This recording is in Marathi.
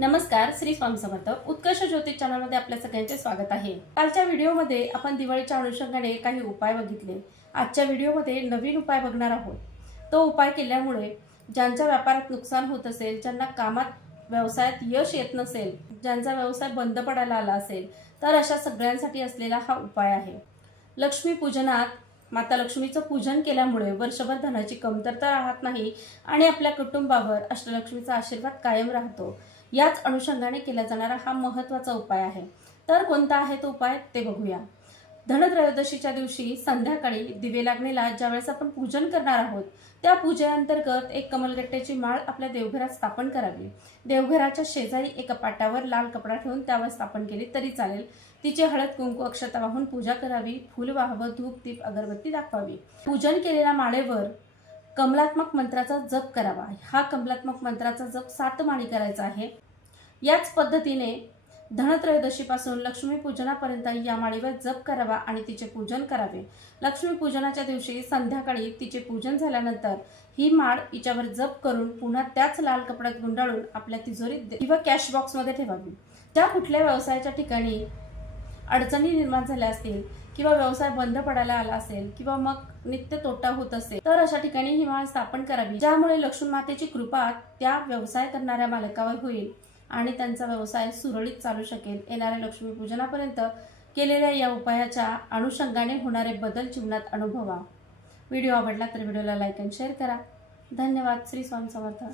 नमस्कार, श्री स्वामी समर्थ. उत्कर्ष ज्योतिष चॅनलमध्ये आपल्या सगळ्यांचे स्वागत आहे. कालच्या व्हिडिओमध्ये आपण दिवाळीच्या अनुषंगाने काही उपाय बघितले. आजच्या व्हिडिओमध्ये नवीन उपाय बघणार आहोत. तो उपाय केल्यामुळे ज्यांच्या व्यापारात नुकसान होत असेल, ज्यांना कामात व्यवसायात यश येत नसेल, ज्यांचा व्यवसाय बंद पडायला आला असेल, तर अशा सगळ्यांसाठी असलेला हा उपाय आहे. लक्ष्मी पूजनात माता लक्ष्मीचं पूजन केल्यामुळे वर्षभर धनाची कमतरता राहत नाही आणि आपल्या कुटुंबावर अष्टलक्ष्मीचा आशीर्वाद कायम राहतो. याच अनुषंगाने केला जाणारा हा महत्त्वाचा उपाय आहे. तर कोणता आहे तो उपाय ते बघूया. धनत्रयोदशीच्या दिवशी संध्याकाळी दिवे लागणीला ज्यावेळेस आपण पूजन करणार आहोत, त्या पूजेअंतर्गत एक कमलगट्ट्याची माळ आपल्या देवघरात स्थापन करावी. देवघराच्या शेजारी एका पाटावर लाल कपडा ठेवून त्यावर स्थापन केली तरी चालेल. तिचे हळद कुंकू अक्षता वाहून पूजा करावी. फूल वाहावं, धूप दीप अगरबत्ती दाखवावी. पूजन केलेल्या माळेवर कमलात्मक मंत्राचा जप करावा. हा कमलात्मक मंत्राचा जप 7 माळी करायचा आहे. याच पद्धतीने धनत्रयोदशीपासून लक्ष्मीपूजनापर्यंत या माळीवर जप करावा आणि तिचे पूजन करावे. लक्ष्मीपूजनाच्या दिवशी संध्याकाळी तिचे पूजन झाल्यानंतर ही माळ हिच्यावर जप करून पुन्हा त्याच लाल कपड्यात गुंडाळून आपल्या तिजोरीत किंवा कॅश बॉक्समध्ये ठेवावी. ज्या कुठल्या व्यवसायाच्या ठिकाणी अडचणी निर्माण झाल्या असतील किंवा व्यवसाय बंद पडायला आला असेल किंवा मग नित्य तोटा होत असेल, तर अशा ठिकाणी ही माळ स्थापन करावी, ज्यामुळे लक्ष्मी मातेची कृपा त्या व्यवसाय करणाऱ्या मालकावर होईल आणि त्यांचा व्यवसाय सुरळीत चालू शकेल. येणाऱ्या लक्ष्मीपूजनापर्यंत केलेल्या या उपायाच्या अनुषंगाने होणारे बदल जीवनात अनुभवा. व्हिडिओ आवडला तर व्हिडिओला लाईक आणि शेअर करा. धन्यवाद. श्री स्वामी समर्थ.